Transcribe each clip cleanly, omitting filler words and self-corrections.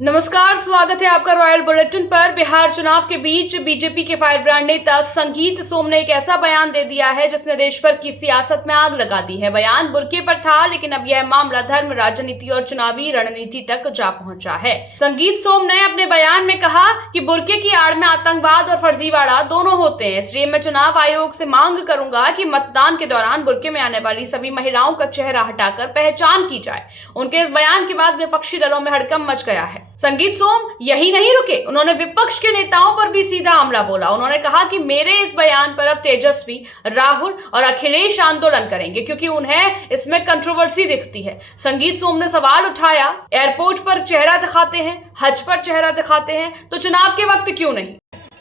नमस्कार, स्वागत है आपका रॉयल बुलेटिन पर। बिहार चुनाव के बीच बीजेपी के फायर ब्रांड नेता संगीत सोम ने एक ऐसा बयान दे दिया है जिसने देश भर की सियासत में आग लगा दी है। बयान बुर्के पर था, लेकिन अब यह मामला धर्म, राजनीति और चुनावी रणनीति तक जा पहुंचा है। संगीत सोम ने अपने बयान में कहा कि बुर्के की आड़ में आतंकवाद और फर्जीवाड़ा दोनों होते हैं, इसलिए मैं चुनाव आयोग से मांग करूंगा कि मतदान के दौरान बुर्के में आने वाली सभी महिलाओं का चेहरा हटाकर पहचान की जाए। उनके इस बयान के बाद विपक्षी दलों में हड़कंप मच गया है। संगीत सोम यही नहीं रुके, उन्होंने विपक्ष के नेताओं पर भी सीधा हमला बोला। उन्होंने कहा कि मेरे इस बयान पर अब तेजस्वी, राहुल और अखिलेश आंदोलन करेंगे क्योंकि उन्हें इसमें कंट्रोवर्सी दिखती है। संगीत सोम ने सवाल उठाया, एयरपोर्ट पर चेहरा दिखाते हैं, हज पर चेहरा दिखाते हैं, तो चुनाव के वक्त क्यों नहीं?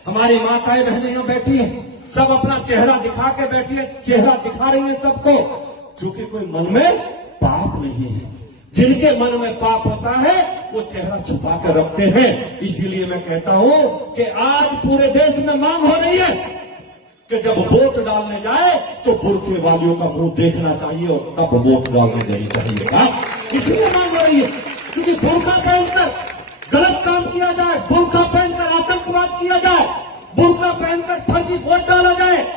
हमारी माताएं बहनें यहाँ बैठी हैं, सब अपना चेहरा दिखा के बैठी है, चेहरा दिखा रही है सबको, क्योंकि कोई मन में पाप नहीं है। जिनके मन में पाप होता है वो चेहरा छुपा कर रखते हैं। इसीलिए मैं कहता हूं कि आज पूरे देश में मांग हो रही है कि जब वोट डालने जाए तो बुर्के वालियों का मुंह देखना चाहिए और तब वोट डालने जानी चाहिए। इसलिए मांग हो रही है क्योंकि बुर्का पहनकर गलत काम किया जाए, बुर्का पहनकर आतंकवाद किया जाए, बुर्का पहनकर फर्जी वोट डाला जाए।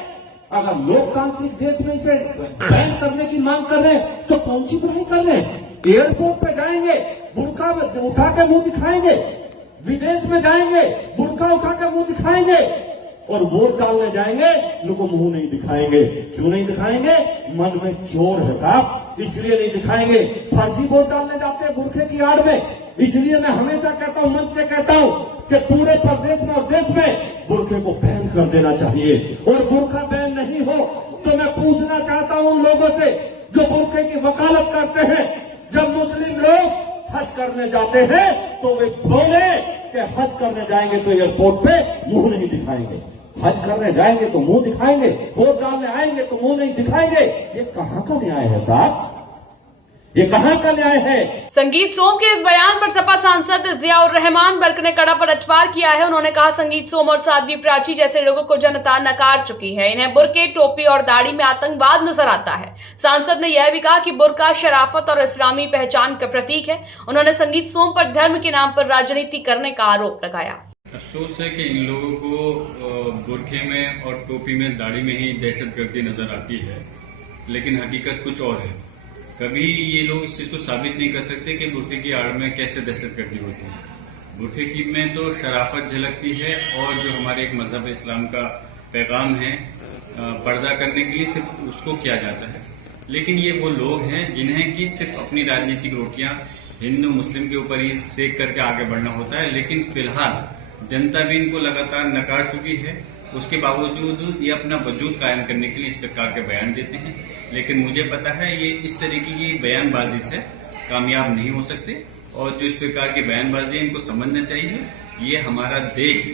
अगर लोकतांत्रिक देश में इसे बैन करने की मांग कर रहे हैं तो कौन सी बुराई कर रहे हैं? एयरपोर्ट पे जाएंगे, बुर्का उठा के मुंह दिखाएंगे, विदेश में जाएंगे, बुर्का उठा के मुंह दिखाएंगे, और वोट डालने जाएंगे लोगों को मुंह नहीं दिखाएंगे। क्यों नहीं दिखाएंगे? मन में चोर है साहब, इसलिए नहीं दिखाएंगे। फर्जी वोट डालने जाते हैं बुर्के की आड़ में। इसलिए मैं हमेशा कहता हूं, मंच से कहता हूं कि पूरे प्रदेश में और देश में बुर्के को बैन कर देना चाहिए। और बुर्का बैन नहीं हो तो मैं पूछना चाहता हूं उन लोगों से जो बुर्के की वकालत करते हैं, जब मुस्लिम लोग हज करने जाते हैं तो वे बोले कि हज करने जाएंगे तो एयरपोर्ट पे मुंह नहीं दिखाएंगे, हज करने जाएंगे तो मुंह दिखाएंगे, वोट डालने आएंगे तो मुंह नहीं दिखाएंगे। ये कहां का न्याय है साहब? ये कहां का न्याय है? संगीत सोम के इस बयान पर सपा सांसद जियाउर रहमान बर्क ने कड़ा पलटवार किया है। उन्होंने कहा, संगीत सोम और साध्वी प्राची जैसे लोगों को जनता नकार चुकी है। इन्हें बुर्के, टोपी और दाढ़ी में आतंकवाद नजर आता है। सांसद ने यह भी कहा कि बुर्का शराफत और इस्लामी पहचान का प्रतीक है। उन्होंने संगीत सोम पर धर्म के नाम पर राजनीति करने का आरोप लगाया। अफसोस है कि इन लोगों को बुर्के में और टोपी में, दाढ़ी में ही दहशतगर्दी नजर आती है, लेकिन हकीकत कुछ और है। कभी ये लोग इस चीज को साबित नहीं कर सकते कि बुर्के की आड़ में कैसे दहशतगर्दी होती है। बुर्के की में तो शराफत झलकती है और जो हमारे एक मजहब इस्लाम का पैगाम है, पर्दा करने के लिए सिर्फ उसको किया जाता है। लेकिन ये वो लोग हैं जिन्हें कि सिर्फ अपनी राजनीतिक रोटियां हिंदू मुस्लिम के ऊपर ही सेक करके आगे बढ़ना होता है। लेकिन फिलहाल जनता भी इनको लगातार नकार चुकी है। उसके बावजूद ये अपना वजूद कायम करने के लिए इस प्रकार के बयान देते हैं। लेकिन मुझे पता है ये इस तरीके की बयानबाजी से कामयाब नहीं हो सकते, और जो इस प्रकार की बयानबाजी है इनको समझना चाहिए ये हमारा देश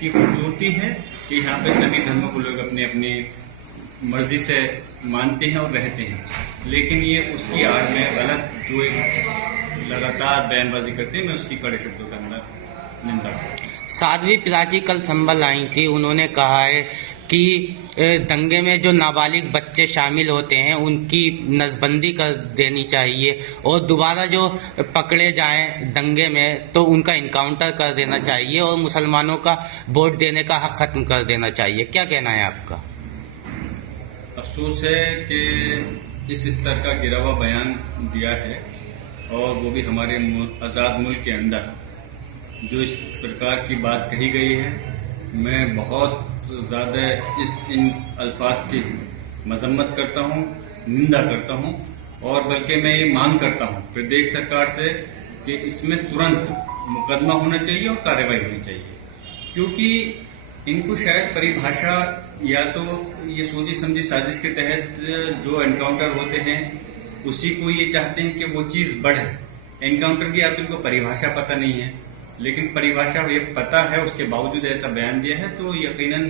की खूबसूरती है कि यहाँ पे सभी धर्मों को लोग अपनी अपनी मर्जी से मानते हैं और रहते हैं। लेकिन ये उसकी आड़ में गलत जो एक लगातार बयानबाजी करते हैं, मैं उसकी कड़े शब्दों के अंदर निंदा। साध्वी प्राची कल संभल आई थी, उन्होंने कहा है कि दंगे में जो नाबालिग बच्चे शामिल होते हैं उनकी नसबंदी कर देनी चाहिए, और दोबारा जो पकड़े जाएं दंगे में तो उनका इनकाउंटर कर देना चाहिए, और मुसलमानों का वोट देने का हक खत्म कर देना चाहिए। क्या कहना है आपका? अफसोस है कि इस स्तर का गिरा हुआ बयान दिया है, और वो भी हमारे आज़ाद मुल्क के अंदर जो इस प्रकार की बात कही गई है। मैं बहुत ज़्यादा इन अल्फाज की मजम्मत करता हूँ, निंदा करता हूँ, और बल्कि मैं ये मांग करता हूँ प्रदेश सरकार से कि इसमें तुरंत मुकदमा होना चाहिए और कार्रवाई होनी चाहिए। क्योंकि इनको शायद परिभाषा या तो ये सोची समझी साजिश के तहत जो एनकाउंटर होते हैं उसी को ये चाहते हैं कि वो चीज़ बढ़े। एनकाउंटर की या तो इनको परिभाषा पता नहीं है, लेकिन परिभाषा ये पता है, उसके बावजूद ऐसा बयान दिया है, तो यकीनन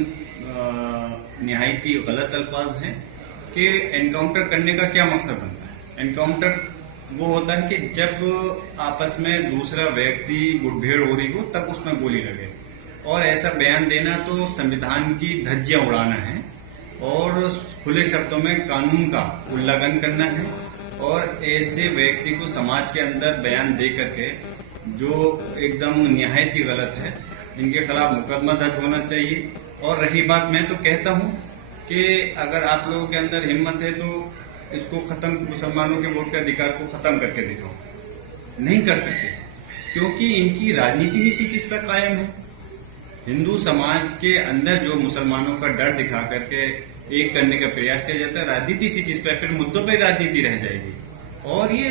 निहायत ही गलत अल्फाज हैं कि एनकाउंटर करने का क्या मकसद बनता है। एनकाउंटर वो होता है कि जब आपस में दूसरा व्यक्ति मुठभेड़ हो रही हो तब उसमें गोली लगे, और ऐसा बयान देना तो संविधान की धज्जियां उड़ाना है और खुले शब्दों में कानून का उल्लंघन करना है। और ऐसे व्यक्ति को समाज के अंदर बयान दे करके जो एकदम निहायत ही गलत है। इनके खिलाफ मुकदमा दर्ज होना चाहिए। और रही बात, मैं तो कहता हूं कि अगर आप लोगों के अंदर हिम्मत है तो इसको खत्म, मुसलमानों के वोट के अधिकार को खत्म करके दिखाओ। नहीं कर सकते, क्योंकि इनकी राजनीति ही इसी चीज पर कायम है। हिंदू समाज के अंदर जो मुसलमानों का डर दिखा करके एक करने का प्रयास किया जाता है, राजनीति इसी चीज पर, फिर मुद्दों पर राजनीति रह जाएगी। और ये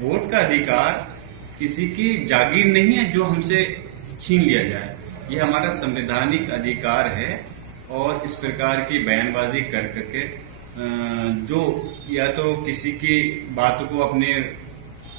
वोट का अधिकार किसी की जागीर नहीं है जो हमसे छीन लिया जाए। ये हमारा संवैधानिक अधिकार है। और इस प्रकार की बयानबाजी कर करके जो या तो किसी की बात को, अपने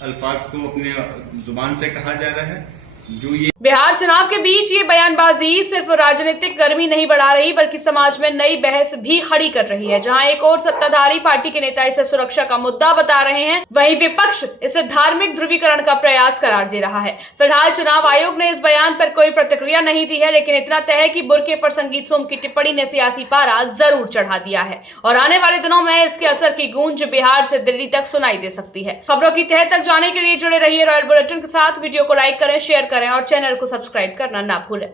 अल्फाज को अपने जुबान से कहा जा रहा है, जो ये बिहार चुनाव के बीच ये बयानबाजी सिर्फ राजनीतिक गर्मी नहीं बढ़ा रही बल्कि समाज में नई बहस भी खड़ी कर रही है। जहां एक और सत्ताधारी पार्टी के नेता इसे सुरक्षा का मुद्दा बता रहे हैं, वहीं विपक्ष इसे धार्मिक ध्रुवीकरण का प्रयास करार दे रहा है। फिलहाल चुनाव आयोग ने इस बयान पर कोई प्रतिक्रिया नहीं दी है, लेकिन इतना तय है कि बुर्के पर संगीत सोम की टिप्पणी ने सियासी पारा जरूर चढ़ा दिया है और आने वाले दिनों में इसके असर की गूंज बिहार से दिल्ली तक सुनाई दे सकती है। खबरों की तह तक जाने के लिए जुड़े रहिए रॉयल बुलेटिन के साथ। वीडियो को लाइक करें, शेयर करें और चैनल को सब्सक्राइब करना ना भूलें।